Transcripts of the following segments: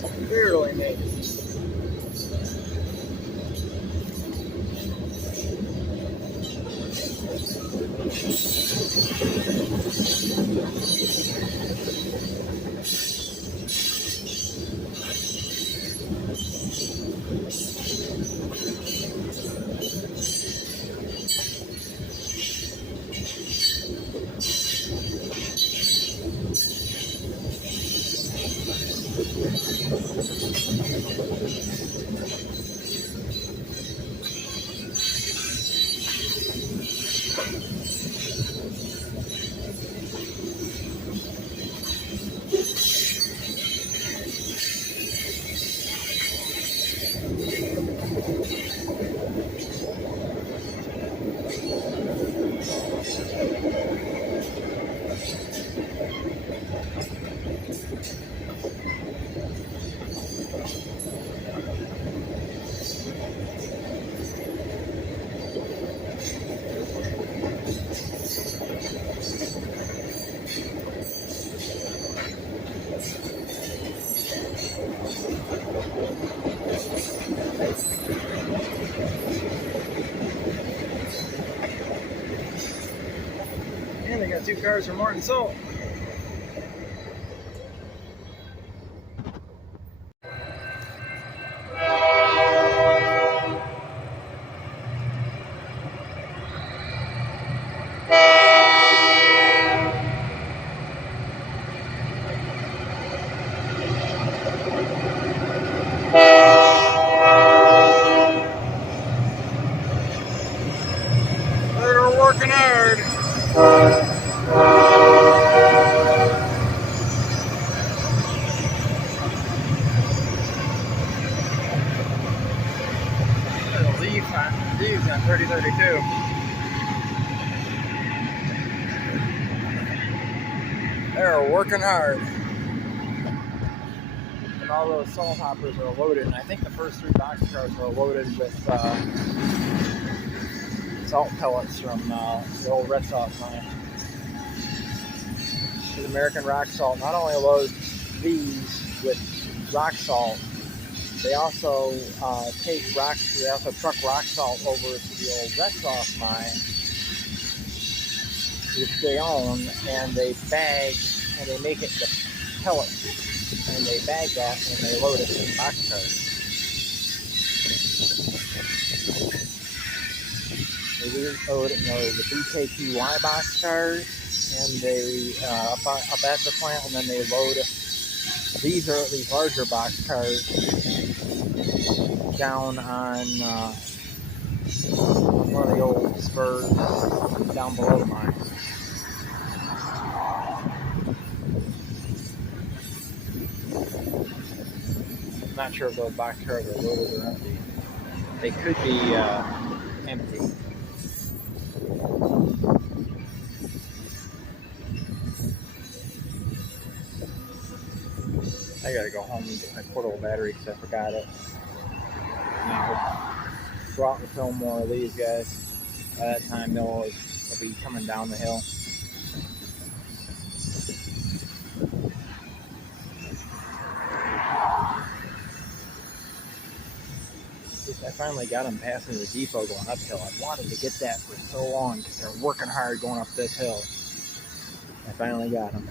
just barely made it. And they got 2 cars from Morton Salt. They're working hard. Leaves on 3032. They're working hard. And all those salt hoppers are loaded, and I think the first 3 boxcars are loaded with salt pellets from the old Red Sox mine. The American Rock Salt not only loads these with rock salt, they also take rocks. They also truck rock salt over to the old Red Sox mine, which they own, and they bag and they make it the pellets, and they bag that and they load it in boxcars. They load it, the BKTY boxcars, and they up at the plant, and then they load. These are these larger boxcars down on one of the old spurs down below the mine. I'm not sure if those boxcars are loaded or empty. They could be empty. I gotta go home and get my portable battery because I forgot it. Now, go out and film more of these guys. By that time, they'll be coming down the hill. I finally got them passing the depot going uphill. I wanted to get that for so long because they're working hard going up this hill. I finally got them.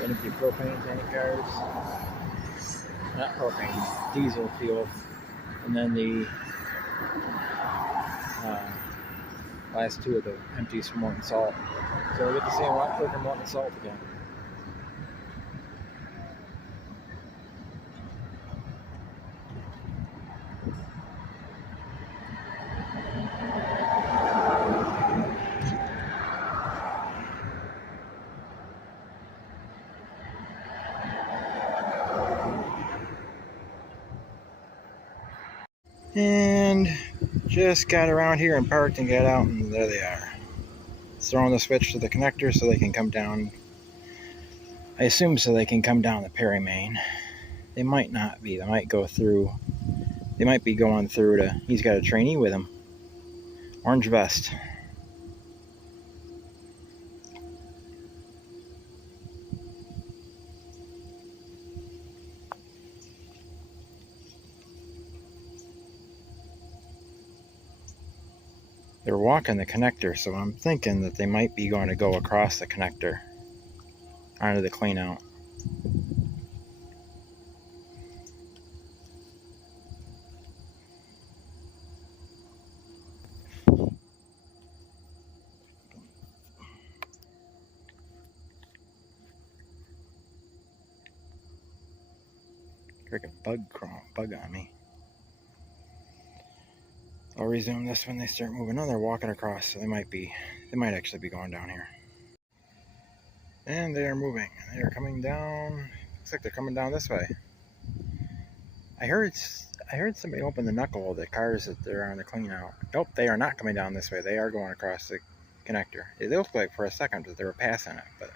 Empty propane tank cars. Not propane, diesel fuel. And then the last 2 of the empties from Morton Salt. So we get to see a lot quicker Morton Salt again. And just got around here and parked and got out, and there they are. Throwing the switch to the connector so they can come down. I assume so they can come down the Perry main. They might not be. They might go through. They might be going through to. He's got a trainee with him. Orange vest. They're walking the connector, so I'm thinking that they might be going to go across the connector onto the clean out. Freaking bug on me. I'll resume this when they start moving. Oh, they're walking across, so they might actually be going down here. And they are moving. They are coming down. Looks like they're coming down this way. I heard somebody open the knuckle of the cars that they're on the clean out. Nope, they are not coming down this way. They are going across the connector. It looked like for a second that they were passing it, but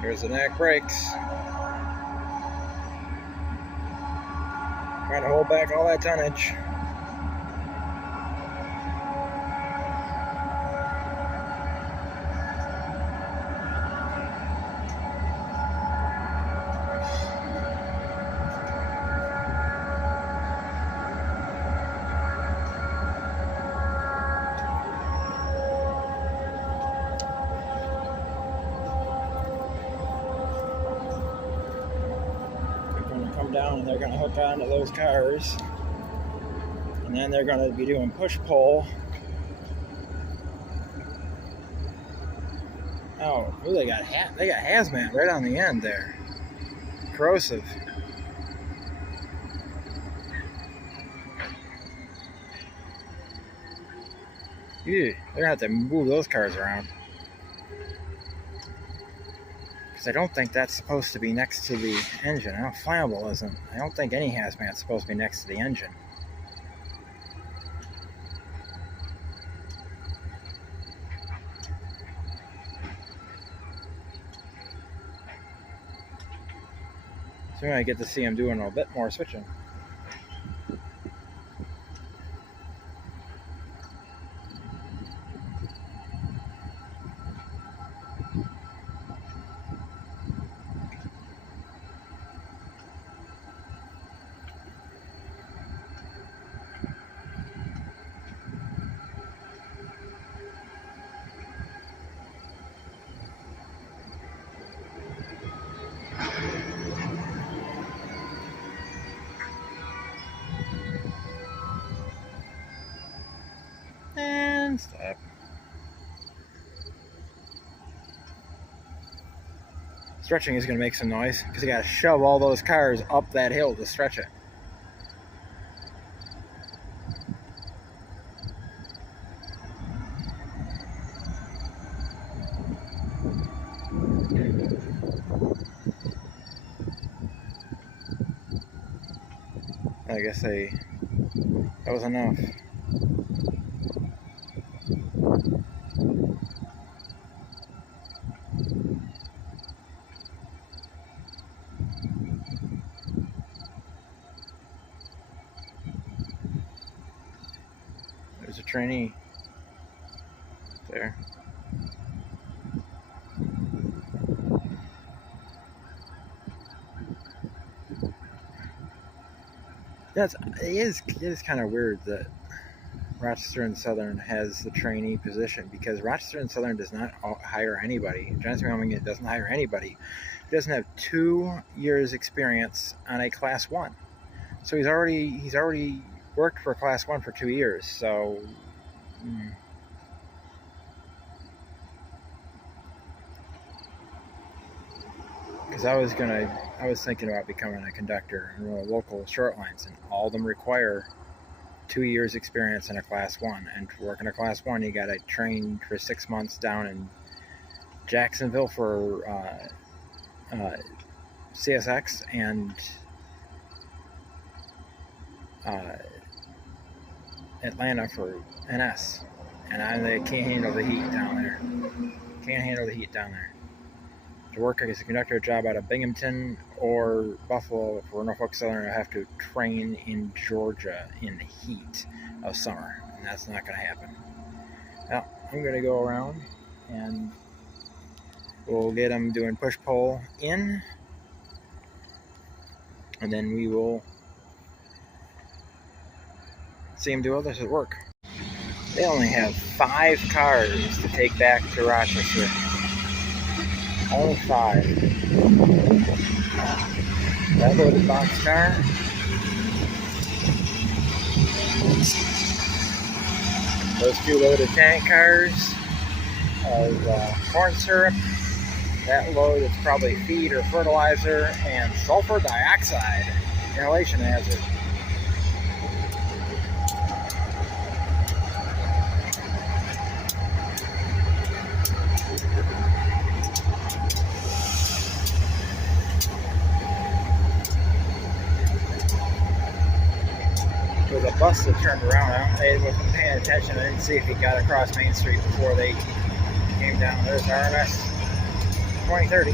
here's the neck brakes. Trying to hold back all that tonnage. Come down and they're going to hook onto those cars, and then they're going to be doing push-pull. Oh, they got hazmat right on the end there. Corrosive. Ew, they're going to have to move those cars around. Because I don't think that's supposed to be next to the engine. I know flammable isn't. I don't think any hazmat's supposed to be next to the engine. Soon I get to see them doing a bit more switching. And stop. Stretching is going to make some noise because you got to shove all those cars up that hill to stretch it. I guess that was enough. There's a trainee there. It is kind of weird that Rochester and Southern has the trainee position, because Rochester and Southern does not hire anybody. Johnson Wyoming doesn't hire anybody. He doesn't have 2 years experience on a class 1. So he's already worked for class 1 for 2 years. So because I was thinking about becoming a conductor in local short lines, and all of them require 2 years experience in a class 1, and to work in a class 1 you got to train for 6 months down in Jacksonville for CSX and Atlanta for NS, and they can't handle the heat down there. To work as a conductor job out of Binghamton or Buffalo for Norfolk Southern, I have to train in Georgia in the heat of summer, and that's not going to happen. Now, I'm going to go around and we'll get them doing push-pull in, and then we will see them do others at work. They only have 5 cars to take back to Rochester. Only 5. That loaded boxcar. Those 2 loaded tank cars of corn syrup. That load is probably feed or fertilizer and sulfur dioxide, inhalation hazard. There was a bus that turned around. I wasn't paying attention. I didn't see if he got across Main Street before they came down. There's RMS 2030.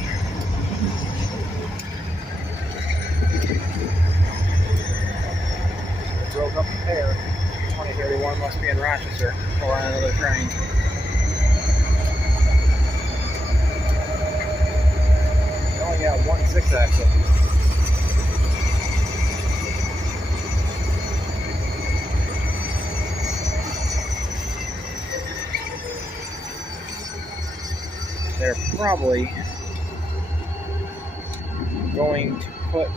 It drove up the pair. 2031 must be in Rochester or on another train. They only got 1 6-axle. They're probably going to put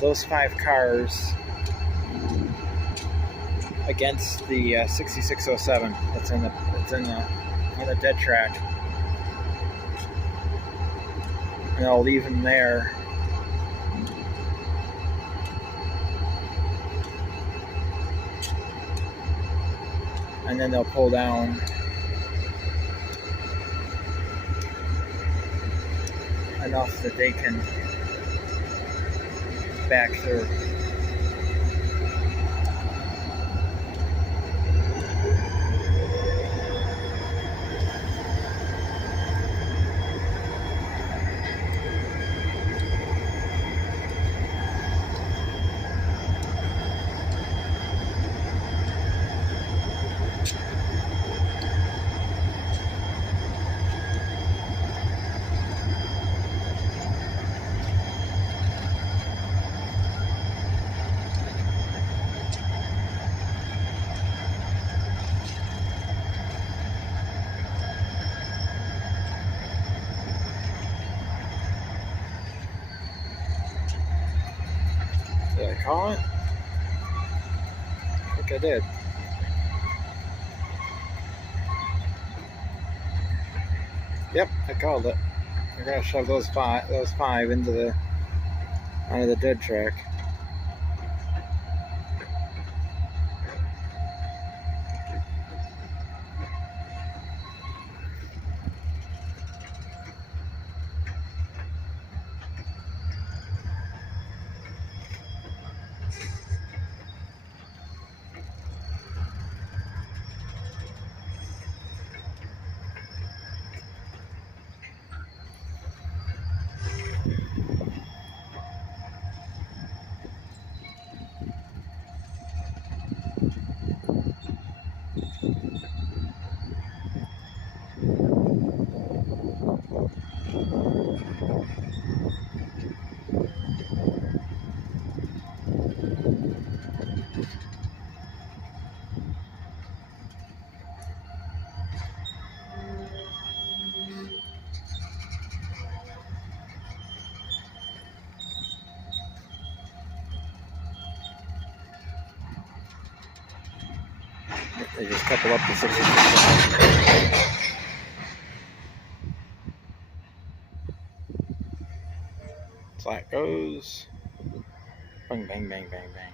those 5 cars against the 6607 that's on the dead track, and I'll leave them there. And then they'll pull down enough that they can back through. Did I call it? I think I did. Yep, I called it. We're gonna shove those five onto the dead track. They just couple up the 66. So that goes. Bang, bang, bang, bang, bang.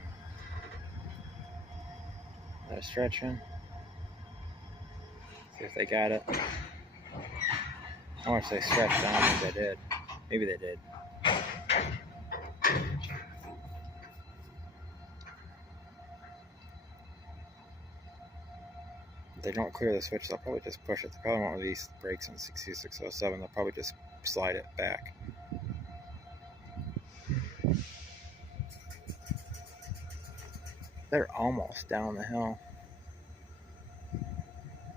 They're stretching. See if they got it. How much they stretched, I don't think they did. Maybe they did. If they don't clear the switch, they'll probably just push it. They probably won't release the brakes in 6607. They'll probably just slide it back. They're almost down the hill.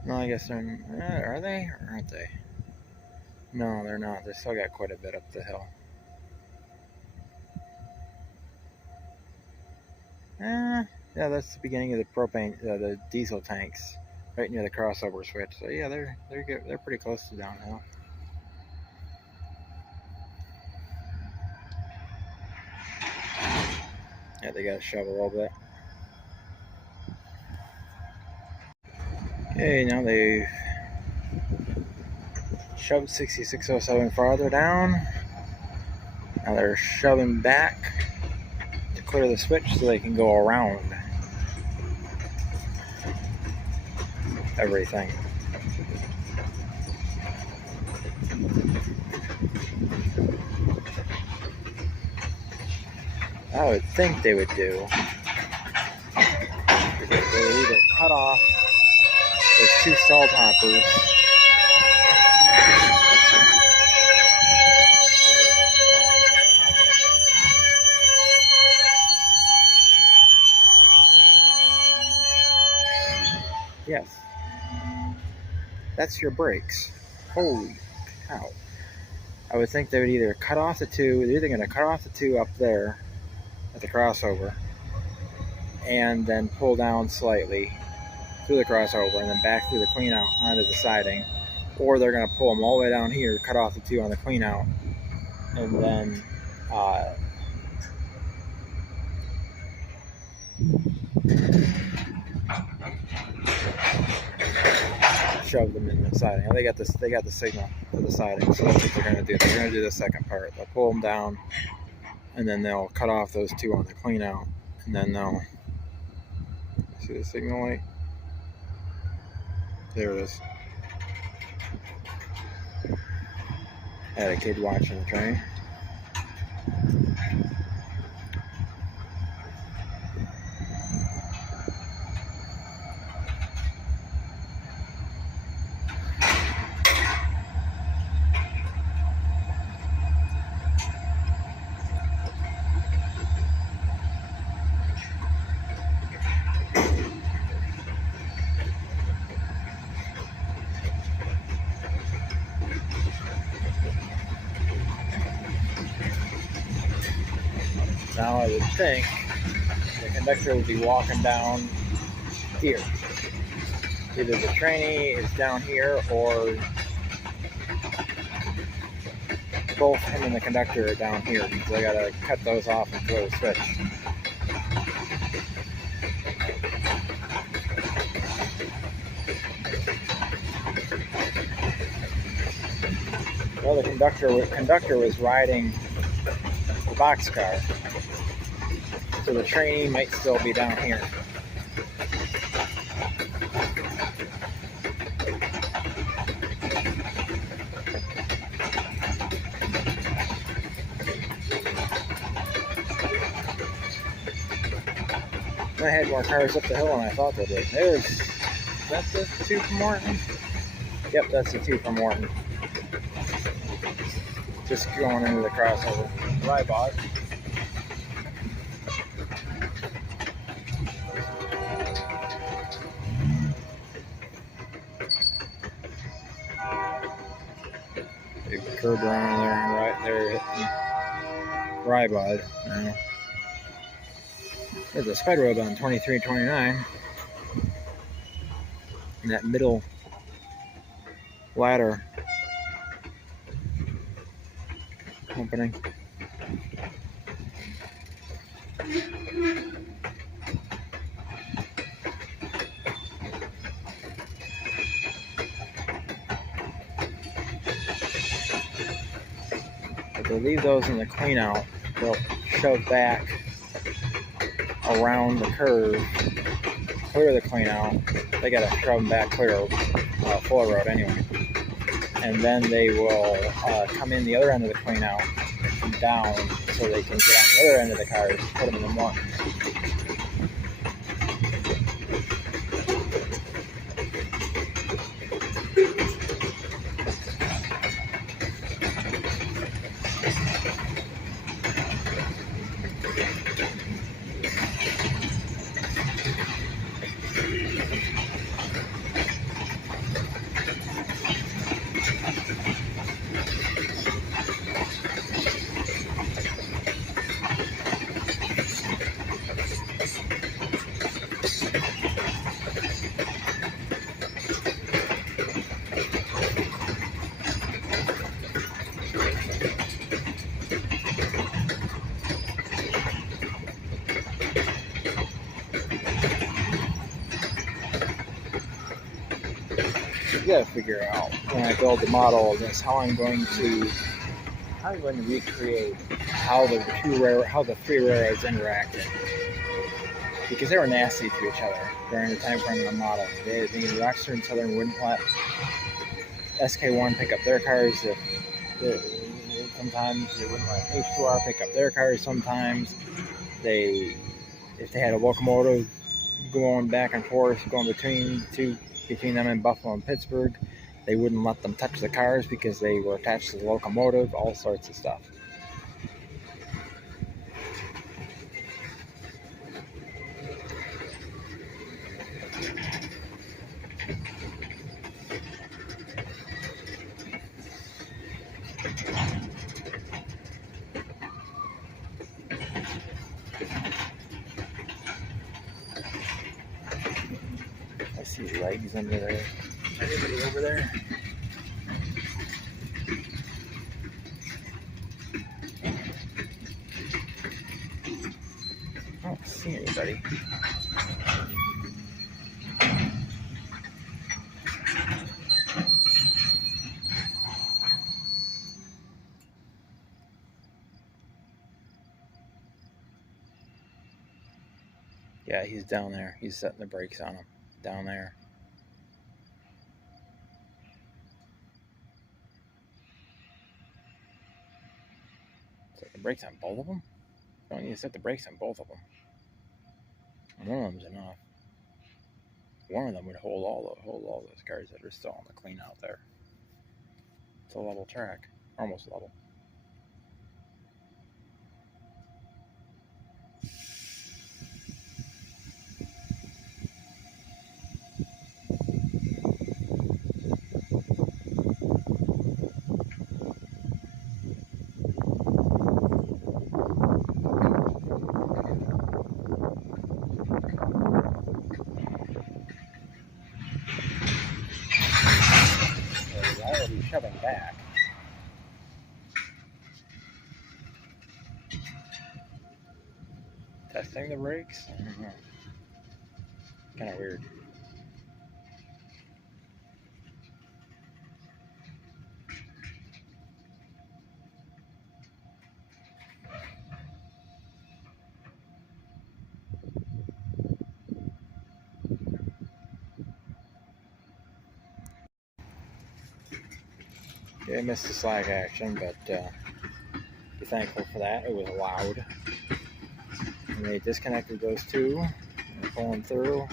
No, I guess they're... are they or aren't they? No, they're not. They still got quite a bit up the hill. Yeah, that's the beginning of the propane, the diesel tanks, right near the crossover switch. So yeah, they're good. They're pretty close to downhill. Yeah, they got to shove a little bit. Okay, now they've shoved 6607 farther down. Now they're shoving back to clear the switch so they can go around everything. I would think they would do. They would either cut off those two salt hoppers Yes. That's your brakes. Holy cow. I would think they would either cut off the two, they're either going to cut off the two up there at the crossover and then pull down slightly through the crossover and then back through the clean out onto the siding, or they're going to pull them all the way down here, cut off the two on the clean out, and then shove them in the siding. They got this. They got the signal for the siding, so that's what they're going to do. They're going to do the second part. They'll pull them down, and then they'll cut off those two on the clean out, and then they'll see the signal light. There it is. I had a kid watching the train. Now I would think the conductor would be walking down here. Either the trainee is down here or both him and the conductor are down here because I gotta cut those off and throw the switch. Well, the conductor was riding the boxcar. So the trainee might still be down here. I had more cars up the hill than I thought they did. That's the two from Morton? Yep, that's the two from Morton. Just going into the crossover. Rybod. They curved around there and right there hitting Rybod now. There's a sped road on 2329. In that middle ladder opening. If they leave those in the clean out, they'll shove back around the curve clear the clean out. They got to shove them back clear full road anyway. And then they will come in the other end of the clean out and down so they can get on the other end of the cars, put them in the one. You gotta figure out when I build the model of this how I'm going to recreate how the three railroads interacted, because they were nasty to each other during the time frame of the model. Rochester and Southern wouldn't let SK1 pick up their cars. Sometimes they wouldn't let H2R pick up their cars. Sometimes if they had a locomotive going back and forth, going between them and Buffalo and Pittsburgh, they wouldn't let them touch the cars because they were attached to the locomotive, all sorts of stuff. I see legs under there. Anybody over there? I don't see anybody. Yeah, he's down there. He's setting the brakes on him. Down there. Set the brakes on both of them? You don't need to set the brakes on both of them. One of them's enough. One of them would hold all those cars that are still on the clean out there. It's a level track. Almost level. Shoving back. Testing the brakes? I don't know. Kind of weird. Yeah, I missed the slag action, but be thankful for that. It was loud. And they disconnected those two. They're pulling through.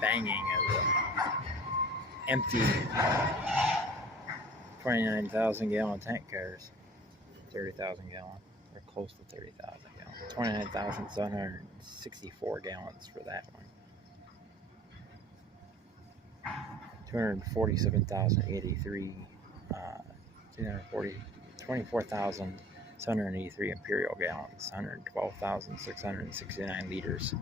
Banging of the empty 29,000 gallon tank cars. 30,000 gallon. Or close to 30,000 gallons. 29,764 gallons for that one. 247,083. 24,783 imperial gallons. 112,669 liters.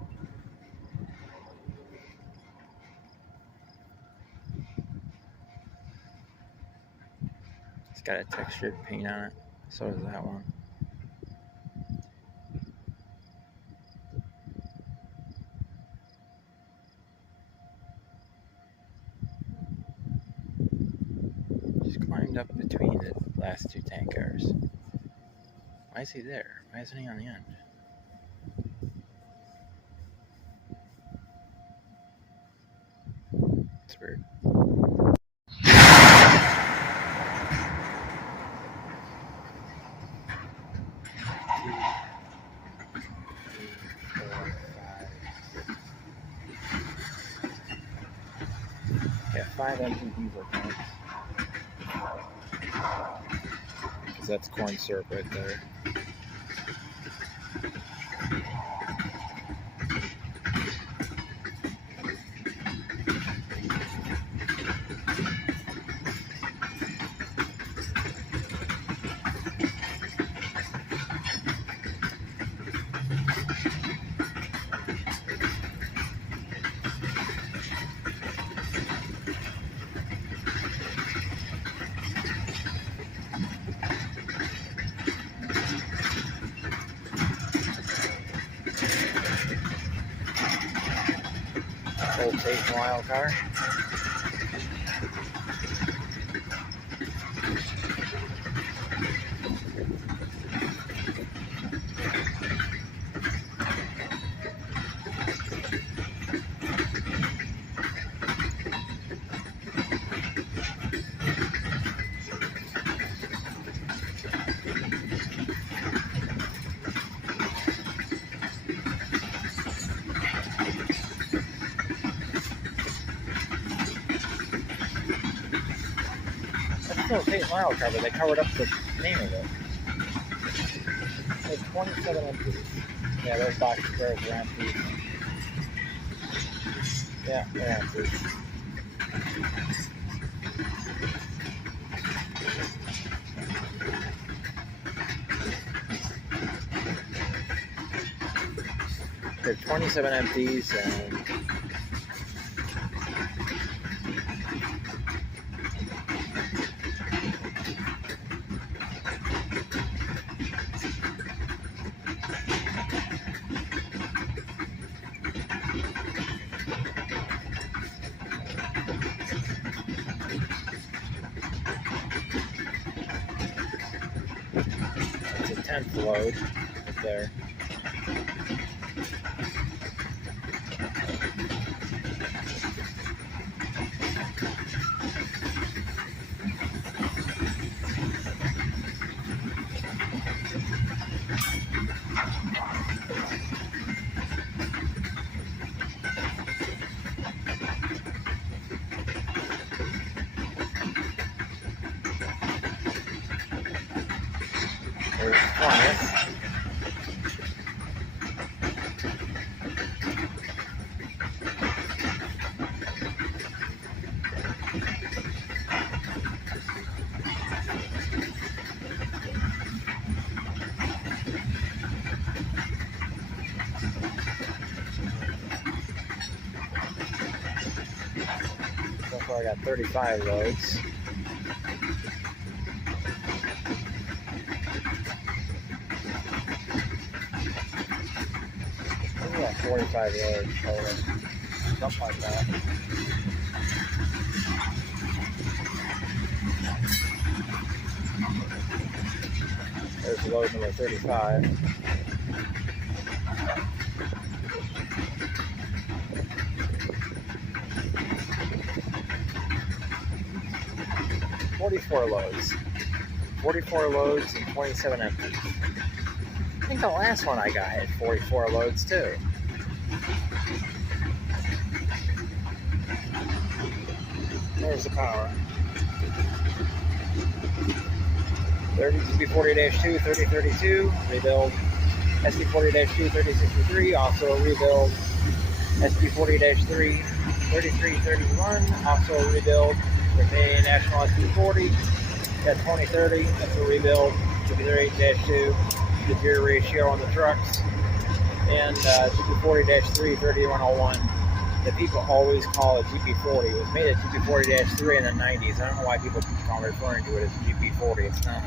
It's got a textured paint on it. So does that one. Just climbed up between the last two tank cars. Why is he there? Why isn't he on the end? It's weird. Yeah, 5 empty diesel tanks. Because that's corn syrup right there. Old Tate and Lyle car. That's Tate and Lyle car, but they covered up the name of it. There's 27 empties. Yeah, those box squares are empty. Yeah, they're empty. There are 27 empties and it's a 10th load right there. There's 20th. So far I got 35 loads. Yeah, 45 loads total. Something like that. There's load number 35. $44 loads and 27 empties. I think the last one I got had 44 loads too. There's the power. 30SP40-2, 3032, rebuild. SP40-2, 3063, also rebuild. SP40-3, 3331, also rebuild. Remaining National SP40, got 2030, that's a rebuild. 58-2, the gear ratio on the trucks. And GP40-3, 3101. that people always call a GP40. It was made a GP40-3 in the 90s. I don't know why people keep on referring to it as GP40. It's not.